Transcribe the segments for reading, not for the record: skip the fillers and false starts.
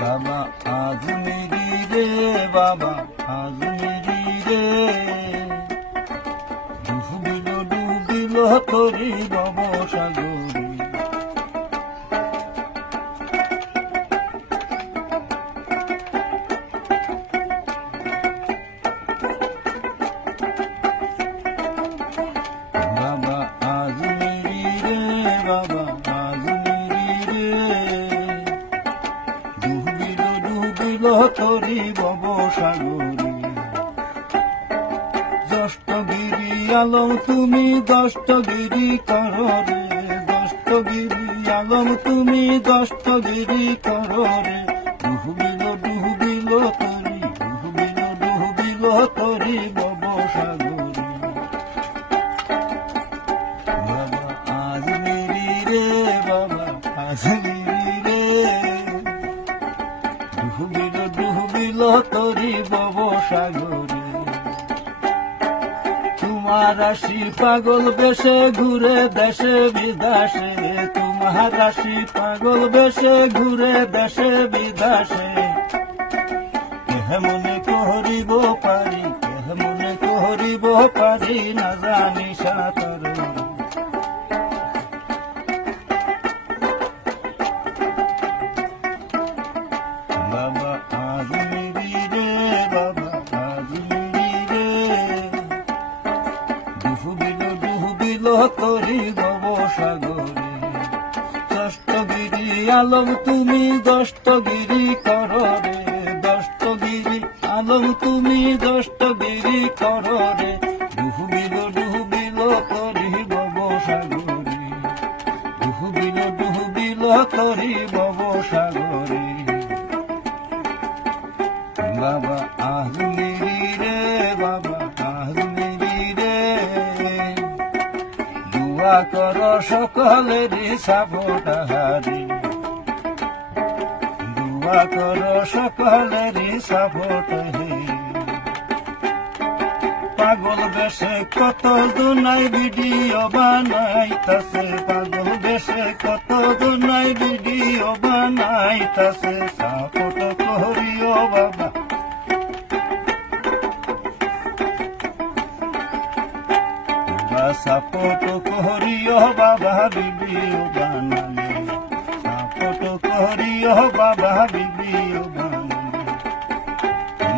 বাবা আজমিরি রে, বাবা আজমিরি রে, ডুবিল ডুবিল তরি ভব সাগরে। বাবা আজমিরি রে, বাবা আজমিরি রে, ডুবিল ডুবিল তরি ভব সাগরে। দষ্টগিরি আলম তুমি দষ্টগিরি করো রে, দষ্টগিরি আলম তুমি দষ্টগিরি করো রে। ডুবিল ডুবিল তরি, ডুবিল ডুবিল তরি ভব সাগরে। বাবা আজমিরি রে, বাবা আজমিরি রে, ডুবিল ডুবিল তরি ভব সাগরে। তোমার রাশি পাগল বেশে ঘুরে দেশে বিদেশে, তোমার রাশি পাগল বেশে ঘুরে দেশে বিদেশে। কেহে মনে করিব পারি, কেহে মনে করিব পারি, না জানি সাঁতার। বাবা আজমিরি রে, বাবা আজমিরি রে, ডুবিল ডুবিল তরি ভব সাগরে। দষ্টগিরি আলম তুমি দষ্টগিরি করো রে, দষ্টগিরি আলম তুমি দষ্টগিরি করো রে। ডুবিল ডুবিল তরি ভব সাগরে, ডুবিল ডুবিল তরি ভব সাগরে। বাবা আজমিরি রে, বাবা আজমিরি রে, দোয়া কর সকলেরই সাবধানে, দোয়া কর সকলেরই সাবধানে। পাগল বেশে কত জনাই ভিডিও বানাইতাছে, পাগল বেশে কত জনাই ভিডিও বানাইতাছে। সাপোর্ট করিও বাবা, সাপোর্ট করিও বাবা ভিডিও বানালে, সাপোর্ট করিও বাবা ভিডিও বানালে।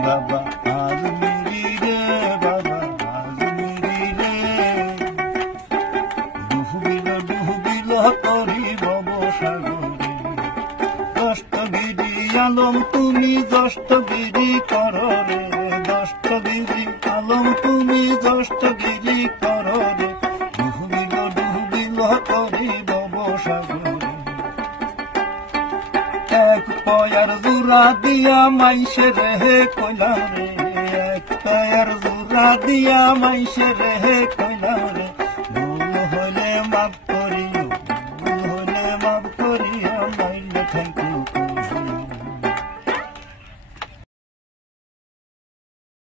বাবা আজমিরি রে, বাবা আজমিরি রে, ডুবিল ডুবিল তরি ভব সাগরে। দষ্টগিরি আলম তুমি দষ্টগিরি করো রে, দষ্টগিরি আলম তুমি দষ্টগিরি করো রে। ডুবিল ডুবিল তরি ভব সাগরে। এক পয়ার জোড়া দিয়া মাইসে রেহে কইলাম রে, এক পয়ার জোড়া দিয়া মাইসে রেহে কইলাম রে। ভুল হলে মাপ